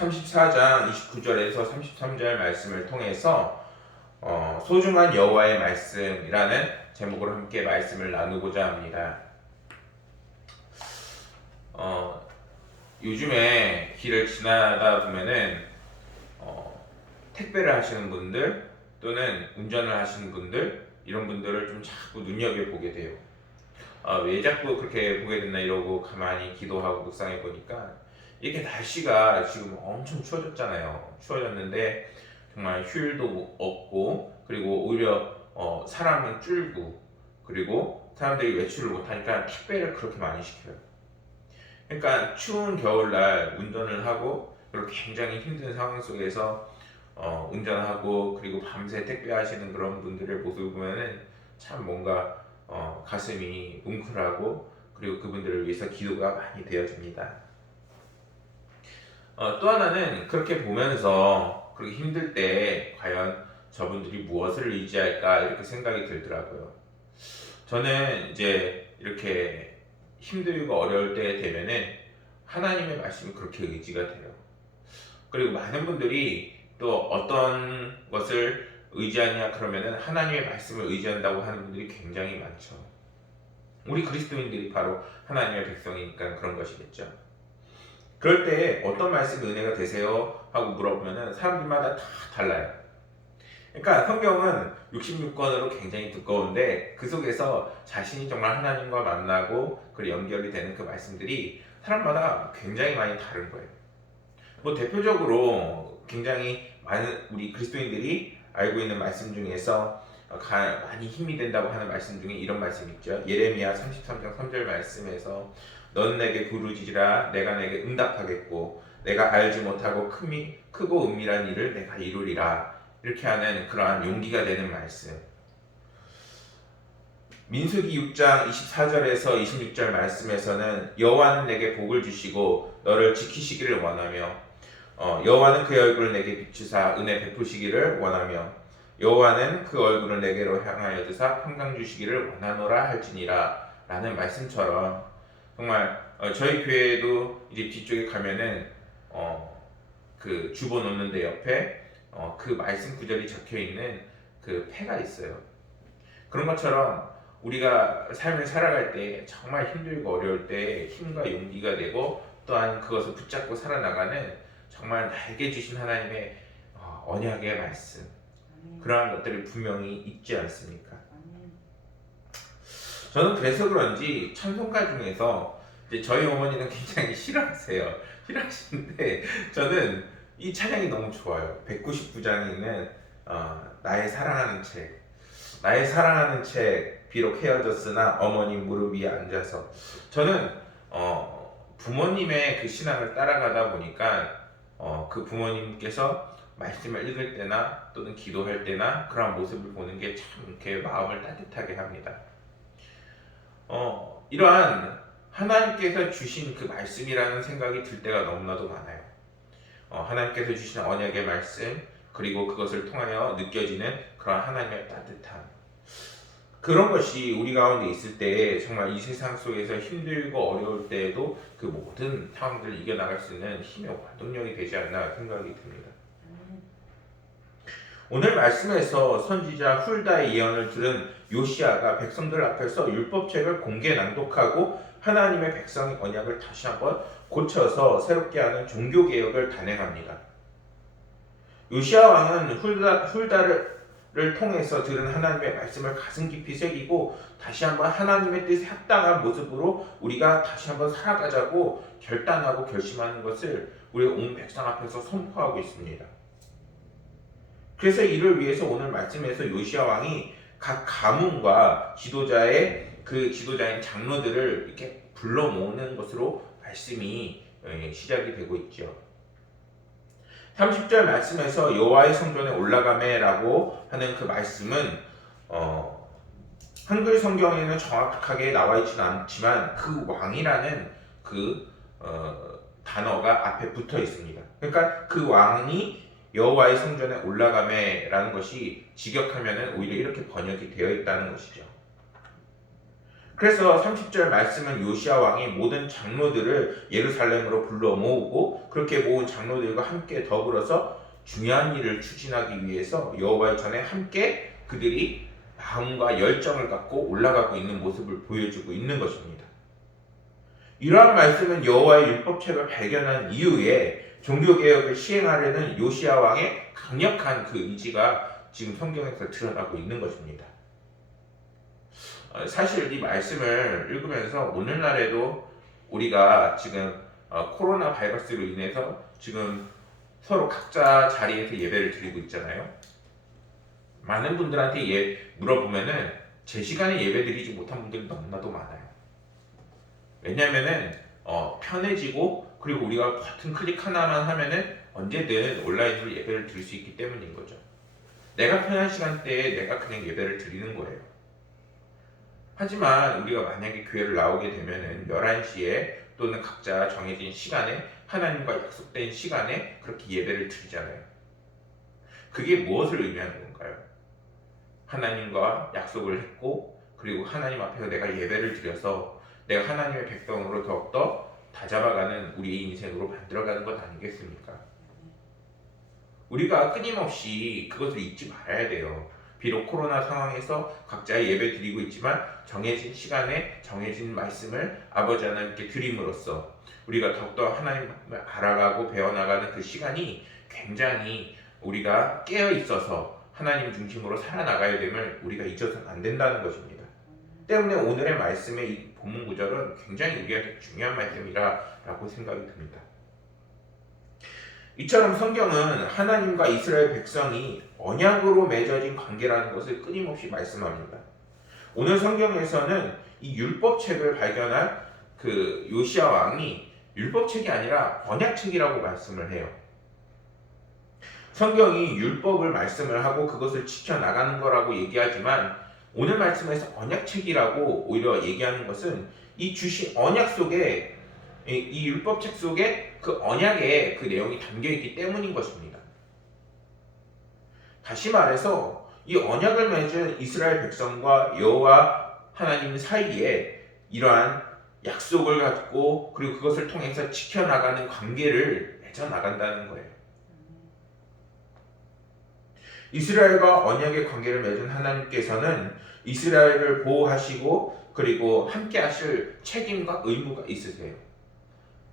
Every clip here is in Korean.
34장 29절에서 33절 말씀을 통해서 소중한 여호와의 말씀이라는 제목으로 함께 말씀을 나누고자 합니다. 요즘에 길을 지나다 보면은 택배를 하시는 분들 또는 운전을 하시는 분들, 이런 분들을 좀 자꾸 눈여겨보게 돼요. 왜 자꾸 그렇게 보게 됐나 이러고 가만히 기도하고 묵상해 보니까 이렇게 날씨가 지금 엄청 추워졌잖아요. 추워졌는데 정말 휴일도 없고, 그리고 오히려 사람은 줄고, 그리고 사람들이 외출을 못하니까 택배를 그렇게 많이 시켜요. 그러니까 추운 겨울날 운전을 하고, 그리고 굉장히 힘든 상황 속에서 운전하고, 그리고 밤새 택배하시는 그런 분들의 모습을 보면은 참 뭔가 가슴이 뭉클하고, 그리고 그분들을 위해서 기도가 많이 되어집니다. 또 하나는 그렇게 보면서 그렇게 힘들 때 과연 저분들이 무엇을 의지할까 이렇게 생각이 들더라고요. 저는 이제 이렇게 힘들고 어려울 때 되면은 하나님의 말씀이 그렇게 의지가 돼요. 그리고 많은 분들이 또 어떤 것을 의지하냐 그러면은 하나님의 말씀을 의지한다고 하는 분들이 굉장히 많죠. 우리 그리스도인들이 바로 하나님의 백성이니까 그런 것이겠죠. 그럴 때 어떤 말씀이 은혜가 되세요? 하고 물어보면은 사람들마다 다 달라요. 그러니까 성경은 66권으로 굉장히 두꺼운데 그 속에서 자신이 정말 하나님과 만나고 그리고 연결이 되는 그 말씀들이 사람마다 굉장히 많이 다른 거예요. 뭐 대표적으로 굉장히 많은 우리 그리스도인들이 알고 있는 말씀 중에서 많이 힘이 된다고 하는 말씀 중에 이런 말씀 있죠. 예레미야 33장 3절 말씀에서 넌 내게 부르짖으라 내가 내게 응답하겠고 내가 알지 못하고 크고 은밀한 일을 내가 이루리라. 이렇게 하는 그러한 용기가 되는 말씀. 민수기 6장 24절에서 26절 말씀에서는 여호와는 내게 복을 주시고 너를 지키시기를 원하며 여호와는 그의 얼굴을 내게 비추사 은혜 베푸시기를 원하며 여호와는 그 얼굴을 내게로 향하여 드사 평강 주시기를 원하노라 할지니라 라는 말씀처럼 정말 저희 교회에도 이제 뒤쪽에 가면은 그 주보 놓는 데 옆에 그 말씀 구절이 적혀 있는 그 패가 있어요. 그런 것처럼 우리가 삶을 살아갈 때 정말 힘들고 어려울 때 힘과 용기가 되고 또한 그것을 붙잡고 살아나가는 정말 나에게 주신 하나님의 언약의 말씀, 그러한 것들이 분명히 있지 않습니까? 저는 그래서 그런지 찬송가 중에서 이제 저희 어머니는 굉장히 싫어하세요. 싫어하시는데 저는 이 찬양이 너무 좋아요. 199장에 있는 나의 사랑하는 책. 나의 사랑하는 책 비록 헤어졌으나 어머니 무릎 위에 앉아서. 저는 부모님의 그 신앙을 따라가다 보니까 그 부모님께서 말씀을 읽을 때나 또는 기도할 때나 그런 모습을 보는 게 참 이렇게 마음을 따뜻하게 합니다. 이러한 하나님께서 주신 그 말씀이라는 생각이 들 때가 너무나도 많아요. 하나님께서 주신 언약의 말씀, 그리고 그것을 통하여 느껴지는 그런 하나님의 따뜻함, 그런 것이 우리 가운데 있을 때 정말 이 세상 속에서 힘들고 어려울 때에도 그 모든 상황들을 이겨나갈 수 있는 힘의 원동력이 되지 않나 생각이 듭니다. 오늘 말씀에서 선지자 훌다의 예언을 들은 요시아가 백성들 앞에서 율법책을 공개 낭독하고 하나님의 백성의 언약을 다시 한번 고쳐서 새롭게 하는 종교개혁을 단행합니다. 요시아 왕은 훌다를 통해서 들은 하나님의 말씀을 가슴 깊이 새기고 다시 한번 하나님의 뜻에 합당한 모습으로 우리가 다시 한번 살아가자고 결단하고 결심하는 것을 우리 온 백성 앞에서 선포하고 있습니다. 그래서 이를 위해서 오늘 말씀에서 요시아 왕이 각 가문과 지도자인 장로들을 이렇게 불러 모으는 것으로 말씀이 시작이 되고 있죠. 30절 말씀에서 여호와의 성전에 올라가매라고 하는 그 말씀은 한글 성경에는 정확하게 나와 있지는 않지만 그 왕이라는 그 단어가 앞에 붙어 있습니다. 그러니까 그 왕이 여호와의 성전에 올라가매라는 것이 직역하면은 오히려 이렇게 번역이 되어 있다는 것이죠. 그래서 30절 말씀은 요시야 왕이 모든 장로들을 예루살렘으로 불러 모으고 그렇게 모은 장로들과 함께 더불어서 중요한 일을 추진하기 위해서 여호와의 전에 함께 그들이 마음과 열정을 갖고 올라가고 있는 모습을 보여주고 있는 것입니다. 이러한 말씀은 여호와의 율법책을 발견한 이후에 종교개혁을 시행하려는 요시야 왕의 강력한 그 의지가 지금 성경에서 드러나고 있는 것입니다. 사실 이 말씀을 읽으면서 오늘날에도 우리가 지금 코로나 바이러스로 인해서 지금 서로 각자 자리에서 예배를 드리고 있잖아요. 많은 분들한테 물어보면은 제 시간에 예배 드리지 못한 분들이 너무나도 많아요. 왜냐면은 편해지고 그리고 우리가 버튼 클릭 하나만 하면은 언제든 온라인으로 예배를 드릴 수 있기 때문인 거죠. 내가 편한 시간대에 내가 그냥 예배를 드리는 거예요. 하지만 우리가 만약에 교회를 나오게 되면은 11시에 또는 각자 정해진 시간에 하나님과 약속된 시간에 그렇게 예배를 드리잖아요. 그게 무엇을 의미하는 건가요? 하나님과 약속을 했고 그리고 하나님 앞에서 내가 예배를 드려서 내가 하나님의 백성으로 더욱더 다잡아가는 우리의 인생으로 만들어가는 것 아니겠습니까? 우리가 끊임없이 그것을 잊지 말아야 돼요. 비록 코로나 상황에서 각자 예배 드리고 있지만 정해진 시간에 정해진 말씀을 아버지 하나님께 드림으로써 우리가 더욱더 하나님을 알아가고 배워나가는 그 시간이 굉장히 우리가 깨어 있어서 하나님 중심으로 살아나가야 됨을 우리가 잊어서는 안 된다는 것입니다. 때문에 오늘의 말씀의 이 본문 구절은 굉장히 우리에게 중요한 말씀이라고 생각이 듭니다. 이처럼 성경은 하나님과 이스라엘 백성이 언약으로 맺어진 관계라는 것을 끊임없이 말씀합니다. 오늘 성경에서는 이 율법책을 발견한 그 요시야 왕이 율법책이 아니라 언약책이라고 말씀을 해요. 성경이 율법을 말씀을 하고 그것을 지켜나가는 거라고 얘기하지만 오늘 말씀에서 언약책이라고 오히려 얘기하는 것은 이 주신 언약 속에 이 율법책 속에 그 언약의 그 내용이 담겨있기 때문인 것입니다. 다시 말해서 이 언약을 맺은 이스라엘 백성과 여호와 하나님 사이에 이러한 약속을 갖고 그리고 그것을 통해서 지켜나가는 관계를 맺어나간다는 거예요. 이스라엘과 언약의 관계를 맺은 하나님께서는 이스라엘을 보호하시고 그리고 함께 하실 책임과 의무가 있으세요.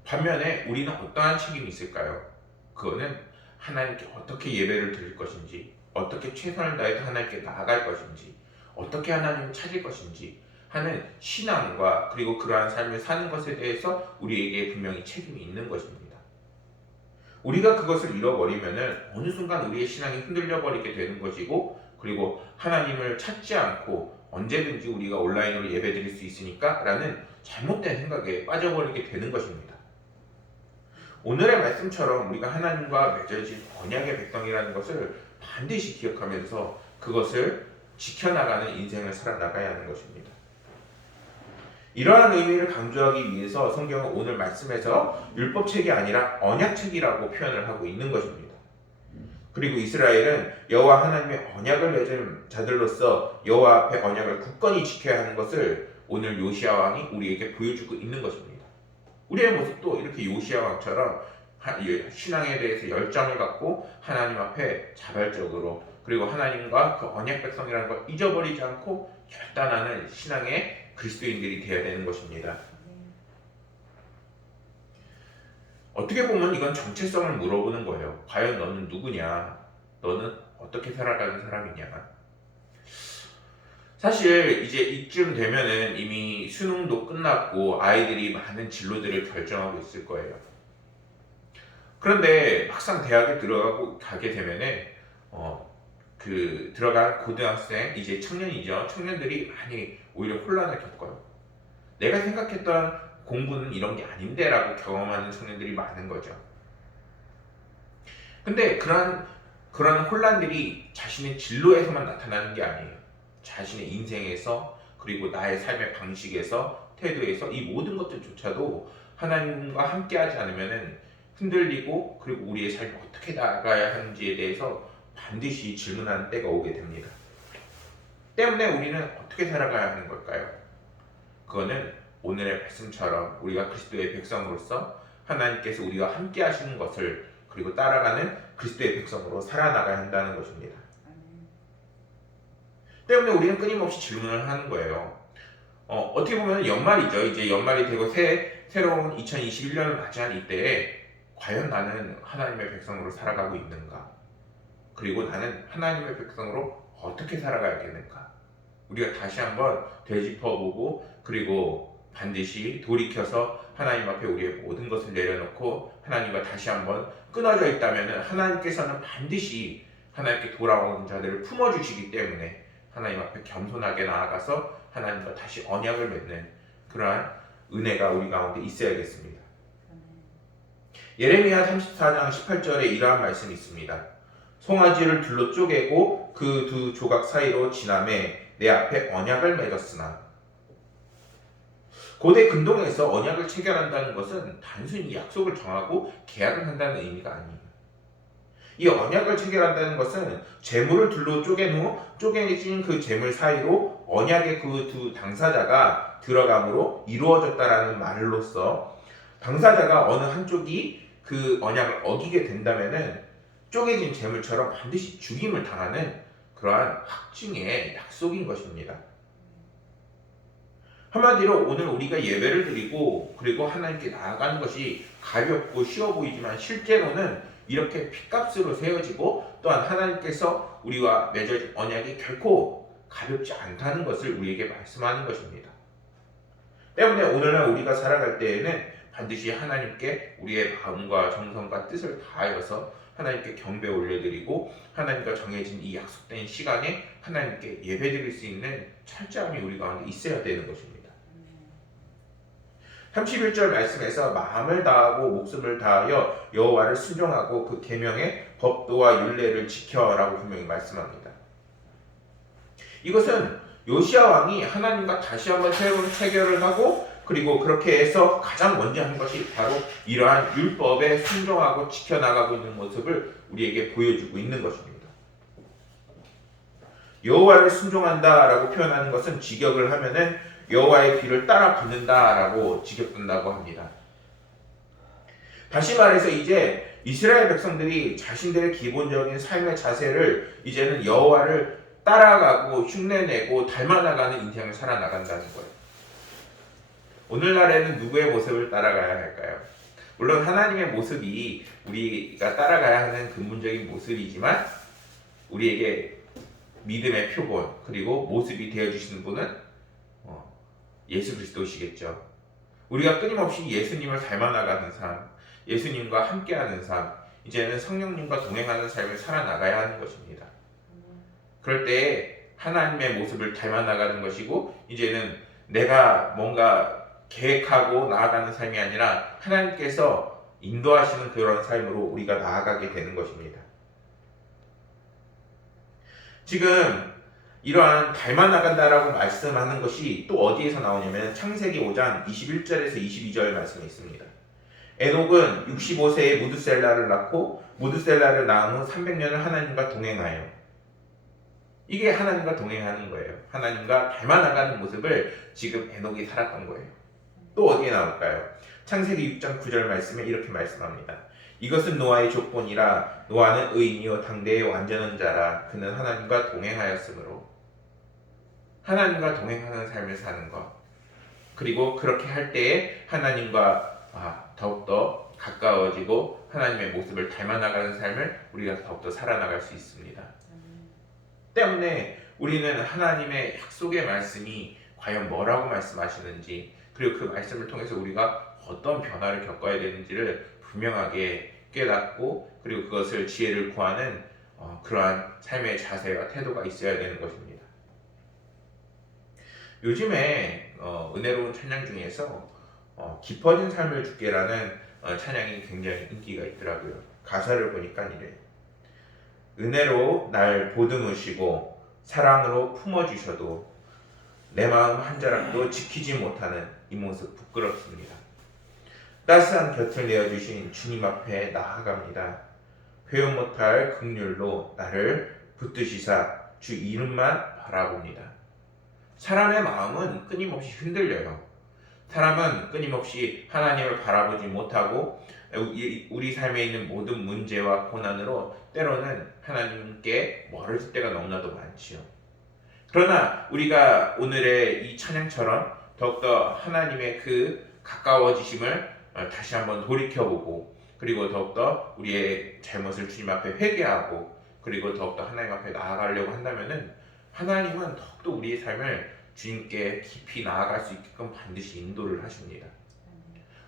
반면에 우리는 어떠한 책임이 있을까요? 그거는 하나님께 어떻게 예배를 드릴 것인지, 어떻게 최선을 다해서 하나님께 나아갈 것인지, 어떻게 하나님을 찾을 것인지 하는 신앙과 그리고 그러한 삶을 사는 것에 대해서 우리에게 분명히 책임이 있는 것입니다. 우리가 그것을 잃어버리면은 어느 순간 우리의 신앙이 흔들려 버리게 되는 것이고 그리고 하나님을 찾지 않고 언제든지 우리가 온라인으로 예배 드릴 수 있으니까 라는 잘못된 생각에 빠져버리게 되는 것입니다. 오늘의 말씀처럼 우리가 하나님과 맺어진 언약의 백성이라는 것을 반드시 기억하면서 그것을 지켜나가는 인생을 살아나가야 하는 것입니다. 이러한 의미를 강조하기 위해서 성경은 오늘 말씀에서 율법책이 아니라 언약책이라고 표현을 하고 있는 것입니다. 그리고 이스라엘은 여호와 하나님의 언약을 맺은 자들로서 여호와 앞에 언약을 굳건히 지켜야 하는 것을 오늘 요시야 왕이 우리에게 보여주고 있는 것입니다. 우리의 모습도 이렇게 요시야 왕처럼 신앙에 대해서 열정을 갖고 하나님 앞에 자발적으로 그리고 하나님과 그 언약 백성이라는 걸 잊어버리지 않고 결단하는 신앙의 그리스도인들이 되어야 되는 것입니다. 어떻게 보면 이건 정체성을 물어보는 거예요. 과연 너는 누구냐? 너는 어떻게 살아가는 사람이냐? 사실 이제 이쯤 되면은 이미 수능도 끝났고 아이들이 많은 진로들을 결정하고 있을 거예요. 그런데 막상 대학에 가게 되면은 들어간 고등학생 이제 청년이죠. 청년들이 많이 오히려 혼란을 겪어요. 내가 생각했던 공부는 이런 게 아닌데 라고 경험하는 청년들이 많은 거죠. 근데 그런 혼란들이 자신의 진로에서만 나타나는 게 아니에요. 자신의 인생에서 그리고 나의 삶의 방식에서 태도에서 이 모든 것들조차도 하나님과 함께 하지 않으면 흔들리고 그리고 우리의 삶이 어떻게 나아가야 하는지에 대해서 반드시 질문하는 때가 오게 됩니다. 때문에 우리는 어떻게 살아가야 하는 걸까요? 그거는 오늘의 말씀처럼 우리가 그리스도의 백성으로서 하나님께서 우리와 함께 하시는 것을 그리고 따라가는 그리스도의 백성으로 살아나가야 한다는 것입니다. 때문에 우리는 끊임없이 질문을 하는 거예요. 어떻게 보면 연말이죠. 이제 연말이 되고 새로운 2021년을 맞이한 이때에 과연 나는 하나님의 백성으로 살아가고 있는가? 그리고 나는 하나님의 백성으로 어떻게 살아가야겠는가? 우리가 다시 한번 되짚어보고 그리고 반드시 돌이켜서 하나님 앞에 우리의 모든 것을 내려놓고 하나님과 다시 한번 끊어져 있다면 하나님께서는 반드시 하나님께 돌아오는 자들을 품어주시기 때문에 하나님 앞에 겸손하게 나아가서 하나님과 다시 언약을 맺는 그러한 은혜가 우리 가운데 있어야겠습니다. 예레미야 34장 18절에 이러한 말씀이 있습니다. 송아지를 둘로 쪼개고 그 두 조각 사이로 지나매 내 앞에 언약을 맺었으나. 고대 근동에서 언약을 체결한다는 것은 단순히 약속을 정하고 계약을 한다는 의미가 아니에요. 이 언약을 체결한다는 것은 재물을 둘로 쪼갠 후 쪼개진 그 재물 사이로 언약의 그 두 당사자가 들어감으로 이루어졌다라는 말로써 당사자가 어느 한쪽이 그 언약을 어기게 된다면은 쪼개진 재물처럼 반드시 죽임을 당하는 그러한 확증의 약속인 것입니다. 한마디로 오늘 우리가 예배를 드리고 그리고 하나님께 나아가는 것이 가볍고 쉬워 보이지만 실제로는 이렇게 핏값으로 세워지고 또한 하나님께서 우리와 맺어진 언약이 결코 가볍지 않다는 것을 우리에게 말씀하는 것입니다. 때문에 오늘날 우리가 살아갈 때에는 반드시 하나님께 우리의 마음과 정성과 뜻을 다하여서 하나님께 경배 올려드리고 하나님과 정해진 이 약속된 시간에 하나님께 예배드릴 수 있는 철저함이 우리 가운데 있어야 되는 것입니다. 31절 말씀에서 마음을 다하고 목숨을 다하여 여호와를 순종하고 그 계명의 법도와 율례를 지켜라고 분명히 말씀합니다. 이것은 요시야 왕이 하나님과 다시 한번 새로운 체결을 하고 그리고 그렇게 해서 가장 먼저 한 것이 바로 이러한 율법에 순종하고 지켜나가고 있는 모습을 우리에게 보여주고 있는 것입니다. 여호와를 순종한다라고 표현하는 것은 직역을 하면은 여호와의 길을 따라 걷는다라고 직역된다고 합니다. 다시 말해서 이제 이스라엘 백성들이 자신들의 기본적인 삶의 자세를 이제는 여호와를 따라가고 흉내내고 닮아나가는 인생을 살아나간다는 거예요. 오늘날에는 누구의 모습을 따라가야 할까요? 물론 하나님의 모습이 우리가 따라가야 하는 근본적인 모습이지만 우리에게 믿음의 표본 그리고 모습이 되어주시는 분은 예수 그리스도시겠죠. 우리가 끊임없이 예수님을 닮아나가는 삶, 예수님과 함께하는 삶, 이제는 성령님과 동행하는 삶을 살아나가야 하는 것입니다. 그럴 때 하나님의 모습을 닮아나가는 것이고 이제는 내가 뭔가 계획하고 나아가는 삶이 아니라 하나님께서 인도하시는 그런 삶으로 우리가 나아가게 되는 것입니다. 지금 이러한 닮아나간다라고 말씀하는 것이 또 어디에서 나오냐면 창세기 5장 21절에서 22절 말씀에 있습니다. 에녹은 65세에 무드셀라를 낳고 무드셀라를 낳은 후 300년을 하나님과 동행하여 이게 하나님과 동행하는 거예요. 하나님과 닮아나가는 모습을 지금 에녹이 살았던 거예요. 또 어디에 나올까요? 창세기 6장 9절 말씀에 이렇게 말씀합니다. 이것은 노아의 족본이라 노아는 의인이요 당대의 완전한 자라 그는 하나님과 동행하였으므로 하나님과 동행하는 삶을 사는 것 그리고 그렇게 할 때에 하나님과 더욱더 가까워지고 하나님의 모습을 닮아나가는 삶을 우리가 더욱더 살아나갈 수 있습니다. 때문에 우리는 하나님의 약속의 말씀이 과연 뭐라고 말씀하시는지 그리고 그 말씀을 통해서 우리가 어떤 변화를 겪어야 되는지를 분명하게 깨닫고 그리고 그것을 지혜를 구하는 그러한 삶의 자세와 태도가 있어야 되는 것입니다. 요즘에 은혜로운 찬양 중에서 깊어진 삶을 주께라는 찬양이 굉장히 인기가 있더라고요. 가사를 보니까 이래요. 은혜로 날 보듬으시고 사랑으로 품어주셔도 내 마음 한 자락도 지키지 못하는 이 모습 부끄럽습니다. 따스한 곁을 내어주신 주님 앞에 나아갑니다. 표현 못할 긍휼로 나를 붙드시사 주 이름만 바라봅니다. 사람의 마음은 끊임없이 흔들려요. 사람은 끊임없이 하나님을 바라보지 못하고 우리 삶에 있는 모든 문제와 고난으로 때로는 하나님께 멀어질 때가 너무나도 많지요. 그러나 우리가 오늘의 이 찬양처럼 더욱더 하나님의 그 가까워지심을 다시 한번 돌이켜보고, 그리고 더욱더 우리의 잘못을 주님 앞에 회개하고, 그리고 더욱더 하나님 앞에 나아가려고 한다면은 하나님은 더욱더 우리의 삶을 주님께 깊이 나아갈 수 있게끔 반드시 인도를 하십니다.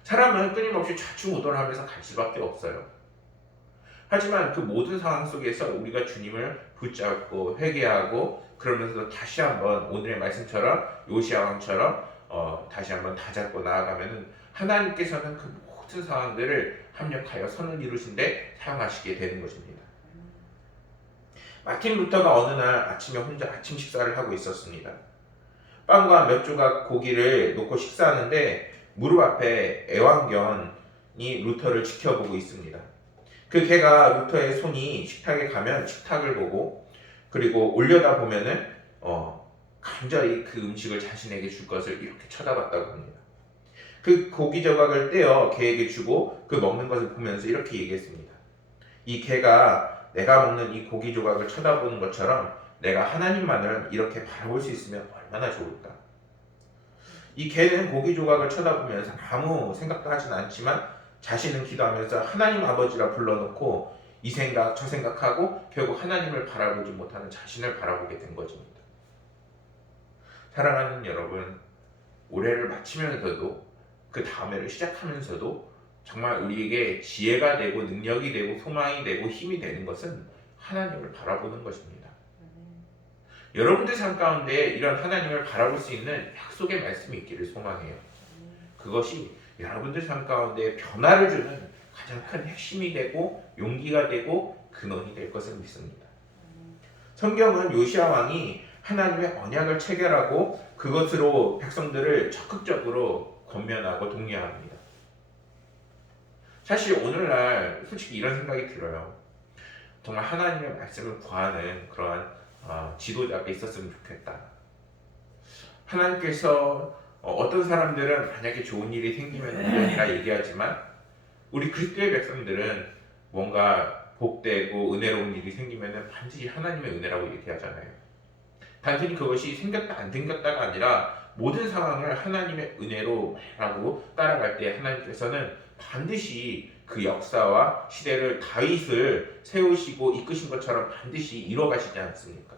사람은 끊임없이 좌충우돌하면서 갈 수밖에 없어요. 하지만 그 모든 상황 속에서 우리가 주님을 붙잡고 회개하고, 그러면서 다시 한번 오늘의 말씀처럼 요시야 왕처럼 다시 한번 다잡고 나아가면은 하나님께서는 그 모든 상황들을 합력하여 선을 이루신데 사용하시게 되는 것입니다. 마틴 루터가 어느 날 아침에 혼자 아침 식사를 하고 있었습니다. 빵과 몇 조각 고기를 놓고 식사하는데 무릎 앞에 애완견이 루터를 지켜보고 있습니다. 그 개가 루터의 손이 식탁에 가면 식탁을 보고, 그리고 올려다 보면은 간절히 그 음식을 자신에게 줄 것을 이렇게 쳐다봤다고 합니다. 그 고기 조각을 떼어 개에게 주고 그 먹는 것을 보면서 이렇게 얘기했습니다. 이 개가 내가 먹는 이 고기 조각을 쳐다보는 것처럼 내가 하나님만을 이렇게 바라볼 수 있으면 얼마나 좋을까. 이 개는 고기 조각을 쳐다보면서 아무 생각도 하진 않지만 자신은 기도하면서 하나님 아버지라 불러놓고 이 생각 저 생각하고 결국 하나님을 바라보지 못하는 자신을 바라보게 된 것입니다. 사랑하는 여러분, 올해를 마치면서도 그 다음 해를 시작하면서도 정말 우리에게 지혜가 되고 능력이 되고 소망이 되고 힘이 되는 것은 하나님을 바라보는 것입니다. 여러분들 삶 가운데 이런 하나님을 바라볼 수 있는 약속의 말씀이 있기를 소망해요. 그것이 여러분들 삶 가운데 변화를 주는 가장 큰 핵심이 되고 용기가 되고 근원이 될 것을 믿습니다. 성경은 요시야 왕이 하나님의 언약을 체결하고 그것으로 백성들을 적극적으로 권면하고 독려합니다. 사실 오늘날 솔직히 이런 생각이 들어요. 정말 하나님의 말씀을 구하는 그러한 지도자가 있었으면 좋겠다. 하나님께서 어떤 사람들은 만약에 좋은 일이 생기면 은혜라 얘기하지만 우리 그리스도의 백성들은 뭔가 복되고 은혜로운 일이 생기면 반드시 하나님의 은혜라고 얘기하잖아요. 단순히 그것이 생겼다 안 생겼다가 아니라 모든 상황을 하나님의 은혜로라고 따라갈 때 하나님께서는 반드시 그 역사와 시대를 다윗을 세우시고 이끄신 것처럼 반드시 이뤄가시지 않습니까?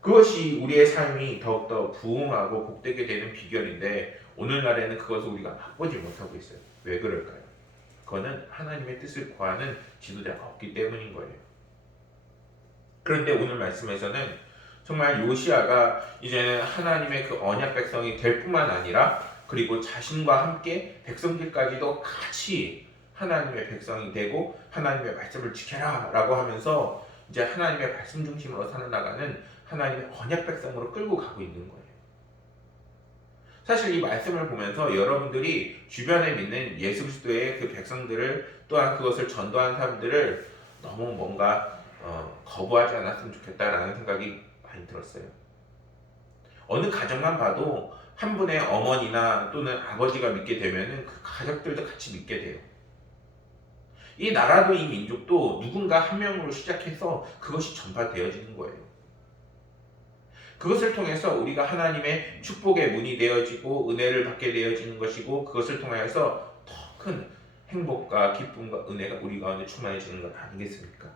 그것이 우리의 삶이 더욱더 부흥하고 복되게 되는 비결인데 오늘날에는 그것을 우리가 맛보지 못하고 있어요. 왜 그럴까요? 그거는 하나님의 뜻을 구하는 지도자가 없기 때문인 거예요. 그런데 오늘 말씀에서는 정말 요시야가 이제는 하나님의 그 언약 백성이 될 뿐만 아니라 그리고 자신과 함께 백성들까지도 같이 하나님의 백성이 되고 하나님의 말씀을 지켜라 라고 하면서 이제 하나님의 말씀 중심으로 살아나가는 하나님의 언약 백성으로 끌고 가고 있는 거예요. 사실 이 말씀을 보면서 여러분들이 주변에 믿는 예수 그리스도의 그 백성들을 또한 그것을 전도한 사람들을 너무 뭔가 거부하지 않았으면 좋겠다라는 생각이 많이 들었어요. 어느 가정만 봐도 한 분의 어머니나 또는 아버지가 믿게 되면은 그 가족들도 같이 믿게 돼요. 이 나라도 이 민족도 누군가 한 명으로 시작해서 그것이 전파되어지는 거예요. 그것을 통해서 우리가 하나님의 축복의 문이 되어지고 은혜를 받게 되어지는 것이고 그것을 통하여서 더 큰 행복과 기쁨과 은혜가 우리 가운데 충만해지는 것 아니겠습니까?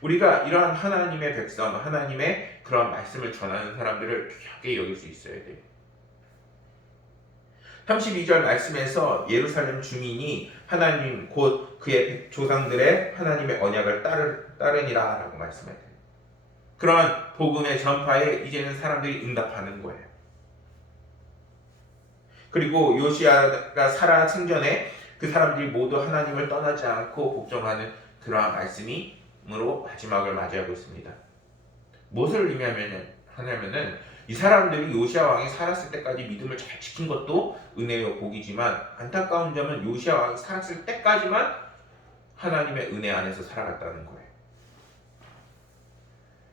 우리가 이러한 하나님의 백성, 하나님의 그런 말씀을 전하는 사람들을 귀하게 여길 수 있어야 돼요. 32절 말씀에서 예루살렘 주민이 하나님 곧 그의 조상들의 하나님의 언약을 따르니라 라고 말씀해요. 그러한 복음의 전파에 이제는 사람들이 응답하는 거예요. 그리고 요시야가 살아 생전에 그 사람들이 모두 하나님을 떠나지 않고 복종하는 그러한 말씀으로 마지막을 맞이하고 있습니다. 무엇을 의미하냐면은 이 사람들이 요시야 왕이 살았을 때까지 믿음을 잘 지킨 것도 은혜요 복이지만 안타까운 점은 요시야 왕이 살았을 때까지만 하나님의 은혜 안에서 살아갔다는 거예요.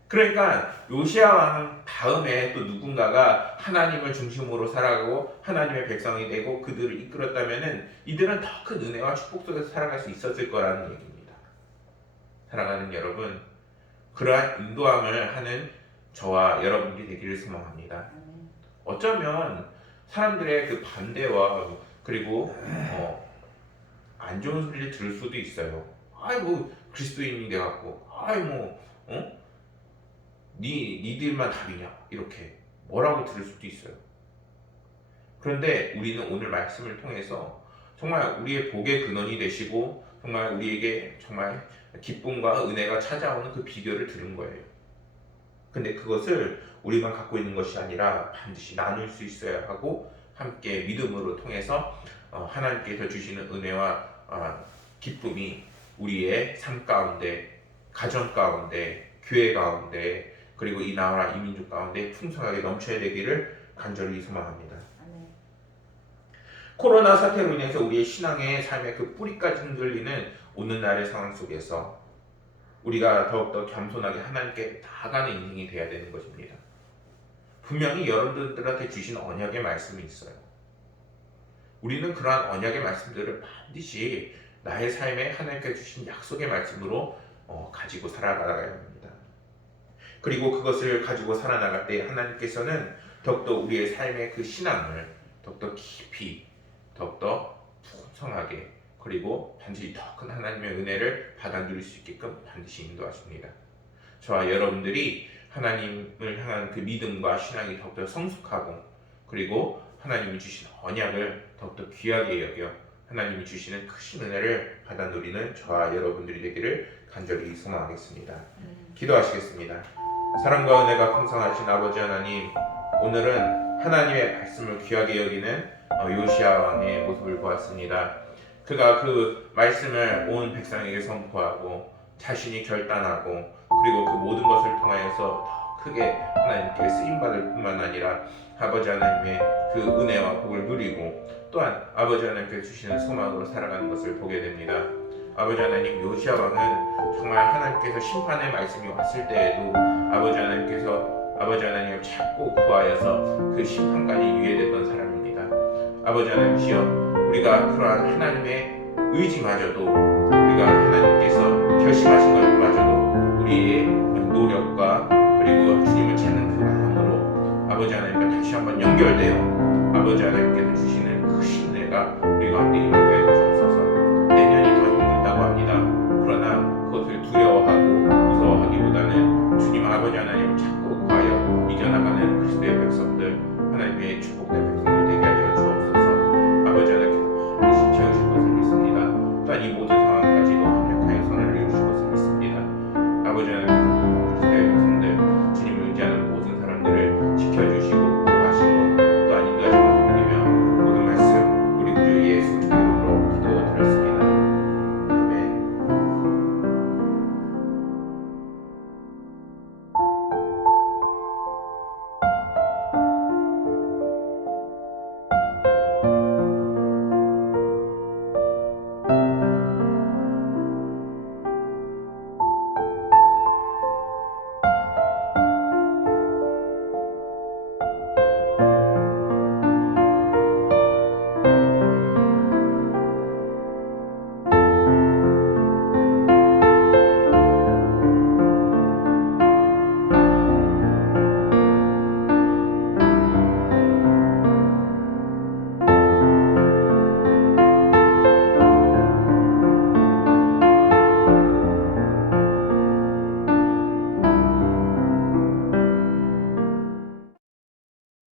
그러니까 요시야 왕 다음에 또 누군가가 하나님을 중심으로 살아가고 하나님의 백성이 되고 그들을 이끌었다면은 이들은 더 큰 은혜와 축복 속에서 살아갈 수 있었을 거라는 얘기입니다. 사랑하는 여러분, 그러한 인도함을 하는 저와 여러분들이 되기를 소망합니다. 어쩌면 사람들의 그 반대와 그리고 안 좋은 소리를 들을 수도 있어요. 아이고 그리스도인이 돼갖고 니들만 답이냐 이렇게 뭐라고 들을 수도 있어요. 그런데 우리는 오늘 말씀을 통해서 정말 우리의 복의 근원이 되시고 정말 우리에게 정말 기쁨과 은혜가 찾아오는 그 비결을 들은 거예요. 근데 그것을 우리만 갖고 있는 것이 아니라 반드시 나눌 수 있어야 하고 함께 믿음으로 통해서 하나님께서 주시는 은혜와 기쁨이 우리의 삶 가운데, 가정 가운데, 교회 가운데 그리고 이 나라 이 민족 가운데 풍성하게 넘쳐야 되기를 간절히 소망합니다. 코로나 사태로 인해서 우리의 신앙의 삶의 그 뿌리까지 흔들리는 오늘날의 상황 속에서 우리가 더욱더 겸손하게 하나님께 나아가는 인생이 되어야 되는 것입니다. 분명히 여러분들한테 주신 언약의 말씀이 있어요. 우리는 그러한 언약의 말씀들을 반드시 나의 삶에 하나님께 주신 약속의 말씀으로 가지고 살아가야 합니다. 그리고 그것을 가지고 살아나갈 때 하나님께서는 더욱더 우리의 삶의 그 신앙을 더욱더 깊이 더욱더 풍성하게 그리고 반드시 더 큰 하나님의 은혜를 받아 누릴 수 있게끔 반드시 인도하십니다. 저와 여러분들이 하나님을 향한 그 믿음과 신앙이 더욱더 성숙하고 그리고 하나님이 주신 언약을 더욱더 귀하게 여겨 하나님이 주시는 크신 은혜를 받아 누리는 저와 여러분들이 되기를 간절히 소망하겠습니다. 기도하시겠습니다. 사랑과 은혜가 풍성하신 아버지 하나님, 오늘은 하나님의 말씀을 귀하게 여기는 요시야 왕의 모습을 보았습니다. 그가 그 말씀을 온 백성에게 선포하고 자신이 결단하고 그리고 그 모든 것을 통하여서 더 크게 하나님께 쓰임받을 뿐만 아니라 아버지 하나님의 그 은혜와 복을 누리고 또한 아버지 하나님께 주시는 소망으로 살아가는 것을 보게 됩니다. 아버지 하나님, 요시야 왕은 정말 하나님께서 심판의 말씀이 왔을 때에도 아버지 하나님을 찾고 구하여서 그 심판까지 유예됐던 사람입니다. 아버지 하나님이시여, 우리가 그러한 하나님의 의지마저도 우리가 하나님께서 결심하신 것마저도 우리의 노력과 그리고 주님을 찾는 그 마음으로 아버지 하나님과 다시 한번 연결되어 아버지 하나님께서 주시는 그 신뢰가 우리 가운데 임하게